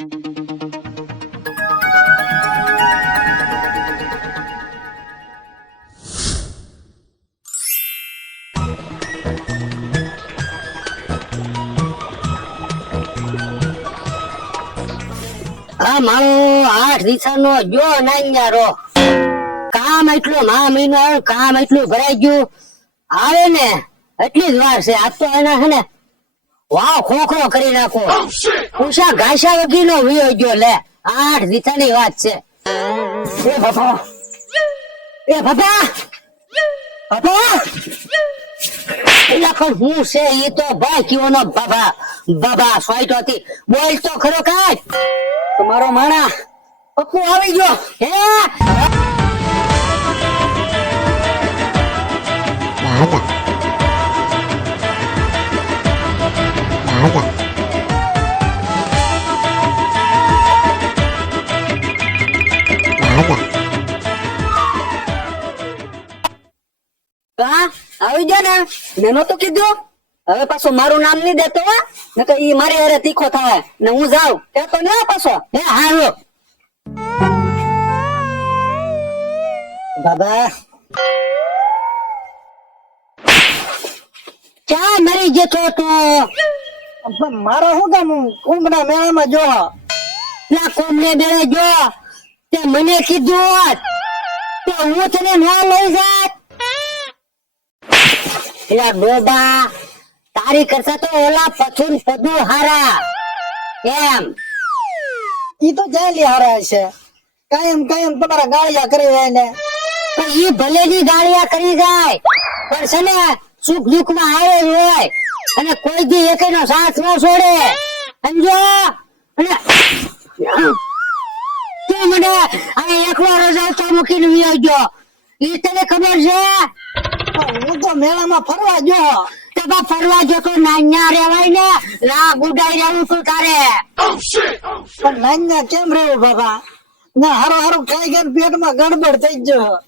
આ મારો આઠ દિશાનો જો નાંગારો કામ એટલું મા મહિનો, કામ એટલું ભરાઈ ગયું. આવે ને, એટલી જ વાર છે. આજ તો એના છે ને વાવ ખોખરો કરી નાખો. ઉષા ઘાસા વગીનો વિયો ગયો લે. આઠ દિશાની વાત છે. એ બાપા. એ બાપા. બાપા. એલા પણ હું છે એ તો ભાઈ કીઓનો બાબા. બાબા સ્વાઈટ હતી બોલ તો ખરો કાંઈ. તમારો માણા. પપ્પુ આવી ગયો. હે? Nada. Nada. Nada. કા આવી ગયા ને મેં નતું કીધું હવે પાછો મારું નામ નહીં દેતો હો ને તો ઈ મારી હારે તીખો થાય ને હું જાઉં તે તો ને પાછો હે હારું બાબા ક્યાં મરી જતો તો પણ મારો શું કામ? કુંભના મેળામાં જો પેલા કુંભને મેળે જો તે મને કીધું હોત તો હું તને ન લઈ જાત. એલા ડોબા તારી કરતા તો ઓલા પથુન પદુ હારા. એમ. ઈ તો જાયલી હારા છે કાયમ કાયમ તમારા ગાળિયા કરી જાય ને ઈ ભલે ની ગાળિયા કરી જાય. પણ છે ને સુખ દુઃખમાં આવે હોય. અને કોઈ દી એક નો સાથ ન છોડે. સમજો? અને તું મને આ એકલો રજાવતા મૂકીને વિયો ગયો ઈ તને ખબર છે? હું તો મેળામાં ફરવા જો તે બા ફરવા તો નાન્યા રેવાય ને? ના ગુડાઈ રહેવું તું તારે. પણ નાન્યા કેમ રહેવું બાબા ના હારો હારું ખાઈ ગયા પેટમાં ગડબડ થઈ ગયો.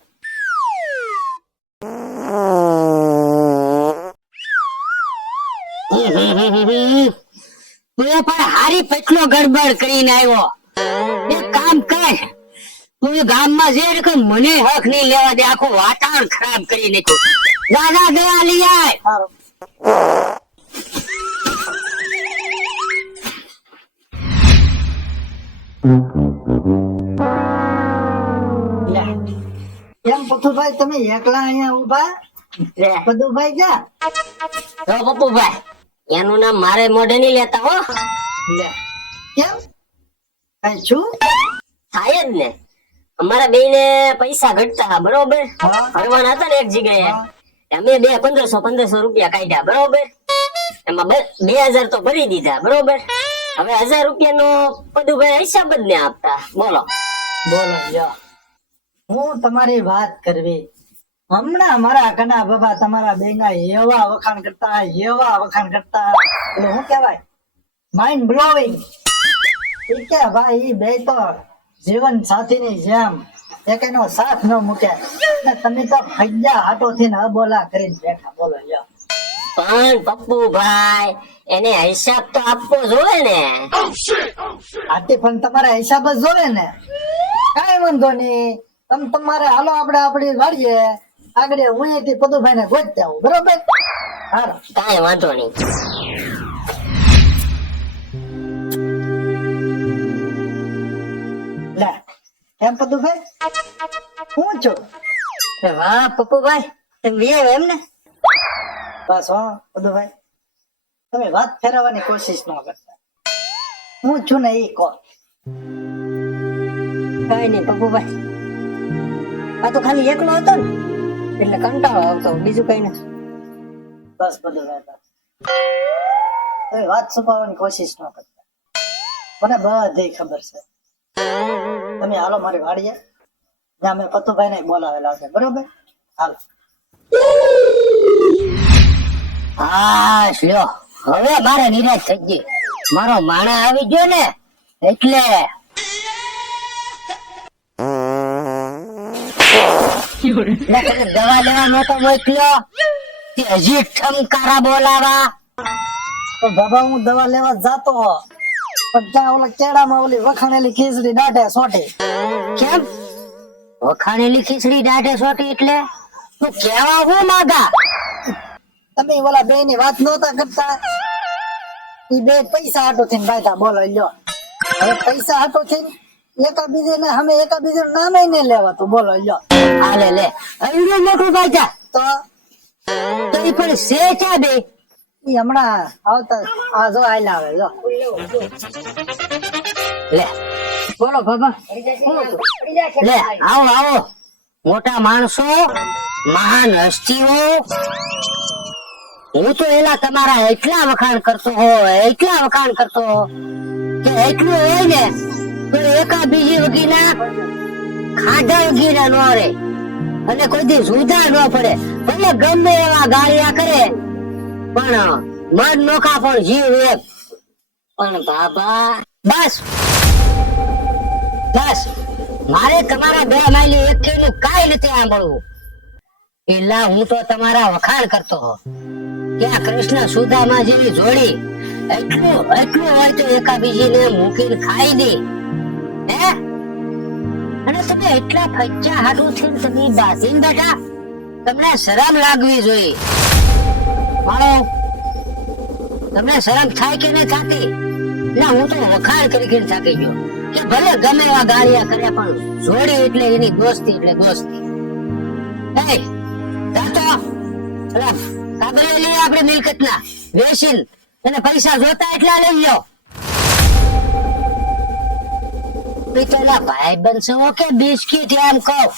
તું પણ હારી પછલો ગડબડ કરીને આવ્યો. એક કામ કર. તું ગામમાં જે રકમ મને હક નહીં લેવા દે આખું વાતાવરણ ખરાબ કરી નાખ્યું. દાદા દયા લઈ આય. હારો પથુભાઈ તમે એકલા અહીંયા ઊભા પદુભાઈ જા. પપ્પુભાઈ એનું નામ મારે મોઢે નહીં લેતા હો. લે. કેમ? કઈ છું થાય જ ને. અમારા બે ને પૈસા ઘટતા બરોબર. ફરવાના હતા ને એક જગ્યાએ. અમે બે પંદરસો પંદરસો રૂપિયા કાઢ્યા બરોબર? એમાં બે બે હજાર તો ભરી દીધા બરોબર? હવે હજાર રૂપિયા નો પદુભાઈ હિસાબ જ ને આપતા. બોલો. બોલો જો હું તમારી વાત કરવી હમણાં મારા કના બાબા તમારા બેંગા એવા વખાણ કરતા એવા વખાણ કરતા. એટલે શું કહેવાય માઇન્ડ બ્લોવિંગ કે ભાઈ બે તો જીવન સાથીની જેમ એકેનો સાથ ન મૂકે. ને તમે તો ફજ્જા હાટો થી અબોલા કરીને બેઠા બોલો લ્યો. પણ પપ્પુભાઈ એને હિસાબ તો આપવો જોવે ને. આથી પણ તમારા હિસાબ જ જોવે ને. કઈ વાંધો નહીં. તમે તમારે હાલો આપણે આપણી વાળીએ આગળ હું અહીંથી પદુભાઈ ને ગોતતા આવું બરોબર? હાલો. કાંઈ વાંધો નહીં. એમ પદુભાઈ? હું છું. વાહ પપ્પુભાઈ તમે આવ્યો એમ ને? બસ હો પદુભાઈ. તમે વાત ફેરવવાની કોશિશ ન કરતા. હું છું ને એ કહો કઈ નહીં પપ્પુભાઈ. આ તો ખાલી એકલો હતો ને. એટલે કંટાળો આવતો બીજું કઈ નથી. બસ બધું રહેતા વાત છુપાવવાની કોશિશ ન કરતા. મને બધી ખબર છે. તમે હાલો મારી વાડીએ. જ્યાં મેં પતુભાઈ ને બોલાવેલા છે, બરોબર? હાલો. હા લ્યો. હવે મારે નિરાશ થઈ ગઈ. મારો માણા આવી ગયો ને, એટલે દવા લેવા નતો મોકલ્યો. તે હજી ઠમકારા બોલાવા. તો બાબા હું દવા લેવા જાતો. પણ ત્યાં ઓલા કેળામાં ઓલી વખાણેલી ખીચડી દાઢે સોટે. કેમ? વખાણેલી ખીચડી દાઢે સોટી એટલે? તું કેવા હું માગા? તમે ઓલા બે ની વાત નહોતા કરતા? એ બે પૈસા હાટો થઈને બાયતા બોલો લ્યો. હવે પૈસા હાટો થઈને એકાબીજે ને અમે એકાબીજે નામે લેવા લેવાતું બોલો લ્યો. હાલે લે. અંગે મોટું ભાઈ તો? તો એ પણ સે છે બે? એ હમણાં આવતા આ જો આઈ લાવે જો. લે. બોલો બાબા. લે આવો આવો. મોટા માણસો મહાન હસ્તીઓ. હું તો એલા તમારા એટલા વખાણ કરતો હો એટલા વખાણ કરતો હો કે એટલું હોય ને તો એકા બીજી વગીના ખાધા વગીના નો રે અને કોઈ દી જુદા ન પડે. ભલે ગમે એવા ગાળિયા કરે, પણ મન નોખા પણ જીવ એક. પણ બાબા, બસ. બસ. મારે તમારા બે માઇલી નું કાંઈ નથી સાંભળવું. પેલા હું તો તમારા વખાણ કરતો. હો કૃષ્ણ સુદામા જેવી જોડી, એટલું એટલું હોય તો એકાબીજીને મૂકીને ખાઈ દે. હે? અને તમે એટલા ફચ્ચા હાટું થઈને તમે બાસીને બેઠા તમને શરમ લાગવી જોઈએ. મારો, તમને શરમ થાય કે નહીં થતી? ના, હું તો વખાણ કરી થાકી ગયો. કે ભલે ગમે એવા ગાળિયા કર્યા, પણ જોડી એટલે એની દોસ્તી એટલે દોસ્તી. એ જાતો ઓલા કાગળે લઈ આપણે મિલકત ના વેચીન. અને પૈસા જોતા એટલા લઈ લ્યો. પેલા ભાઈ બનશો? કે બિસ્કીટ એમ કહો.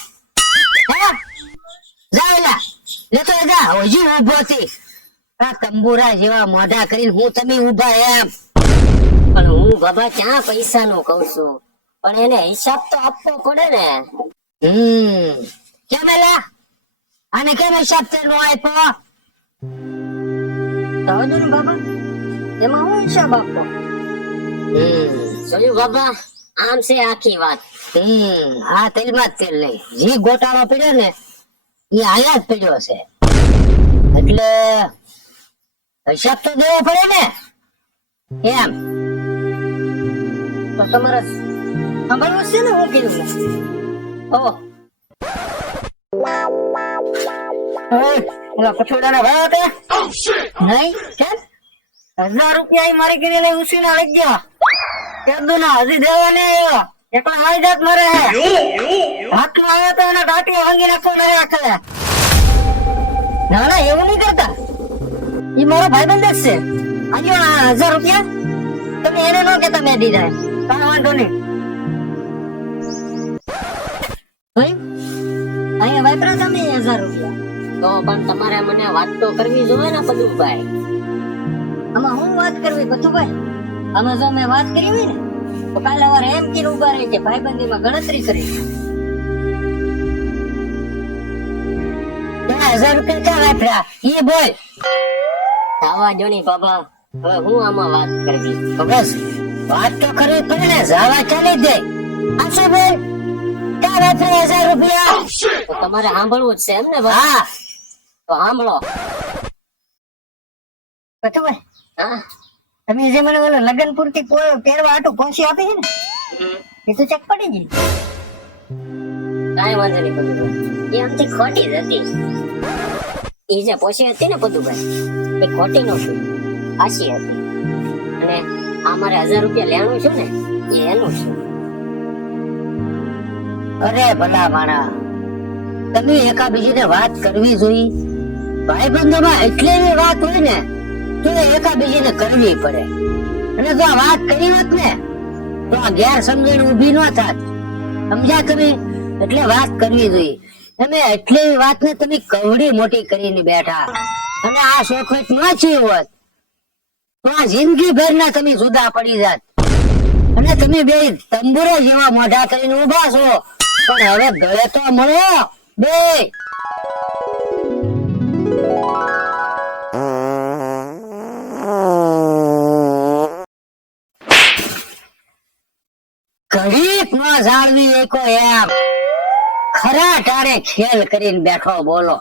હા? જાવેલા લેતો જા હજી ઊભો છે. આ તંબુરા જેવા મોઢા કરીને હું તમે ઊભા એમ. પણ હું બાબા ક્યાં પૈસા નું કઉ છું? પણ એને હિસાબ તો આપવો પડે ને. હમ. કેમ એલા? આને કેમ હિસાબ તે આપ્યો? તો બાબા? એમાં હું હિસાબ આપવો? હમ. જોયું બાબા? આમ છે આખી વાત. હમ આ તેલમાં જ તેલ નહીં જે ગોટાળો પીડ્યો ને એ આયા જ પીડ્યો છે. એટલે હિસાબ તો દેવો પડે ને. એમ. તો તમારે સાંભળવું છે ને હું કીધું? ઓ ઓલા પછોડાના ભાવ હતા? નહીં કેમ? હજાર રૂપિયા મારી લઈ ઉસીના લઈ ગયા. કેદુ ના હજી દેવા આવ્યો. એકલા મારી જાત મરે હાથમાં આવ્યો તો એના ટાટીઓ ભાંગી નાખો મરે ના ના એવું નહીં કરતા. ઈ મારો ભાઈબંધ જ છે. આયો હજાર રૂપિયા. તમે એને ન કેતા મેં દીધા. કાંઈ વાંધો નહીં. ભાઈ અહીંયા વાપરા તમે હજાર રૂપિયા. તો પણ તમારે મને વાત તો કરવી જોઈએ ને પદુભાઈ આમાં હું વાત કરવી? બથુભાઈ આમાં જો મેં વાત કરી હોય ને તો કાલે વાર એમ કીને ઊભા રહી કે ભાઈબંધીમાં ગણતરી કરી. હજાર રૂપિયા ક્યાં વાપર્યા? ઈ બોલ. આવા જો બાબા. હવે હું આમાં વાત કરવી? તો બસ. વાત તો કરવી પડે ને જાવા ચાલી જાય. આછા બોલ ક્યાં વાપર્યા હજાર રૂપિયા? તો તમારે સાંભળવું જ છે એમ ને હા. તો સાંભળો. હા? તમે જે મને ઓલો લગન પૂરતી પહેરવા હાટું પહોંચી આપી છે ને એ તો ચેક પડી ગઈ. કાંઈ વાંધો નહીં પતુભાઈ એ અમથી ખોટી જ હતી. એ જે પોસી હતી ને પતુભાઈ એ ખોટી નહોતી. આશી હતી. અને આ મારે હજાર રૂપિયા લેવાનું છે ને એ એનું છે. અરે ભલા માણા તમે એકાબીજીને વાત કરવી જોઈએ. ભાઈબંધોમાં એટલી એટલે વાત હોય ને એકાબીજીને કરવી પડે. અને જો આ વાત કરી હોત ને, તો આ ગેર સમજણ ઊભી ન થાત. સમજ્યા તમે? એટલે વાત કરવી જોઈએ. તમે એટલી વાતને તમે કવડી મોટી કરીને બેઠા. અને આ શોખવટ ન છે હોત, તો આ જિંદગી ભરના તમે જુદા પડી જાત. અને તમે બે તંબુરો જેવા મોઢા કરીને ઊભા છો. પણ હવે ગળે તો મળો. બે. ઘડીક ન જાળવી એકો એમ. ખરા ટારે ખેલ કરીને બેઠો બોલો.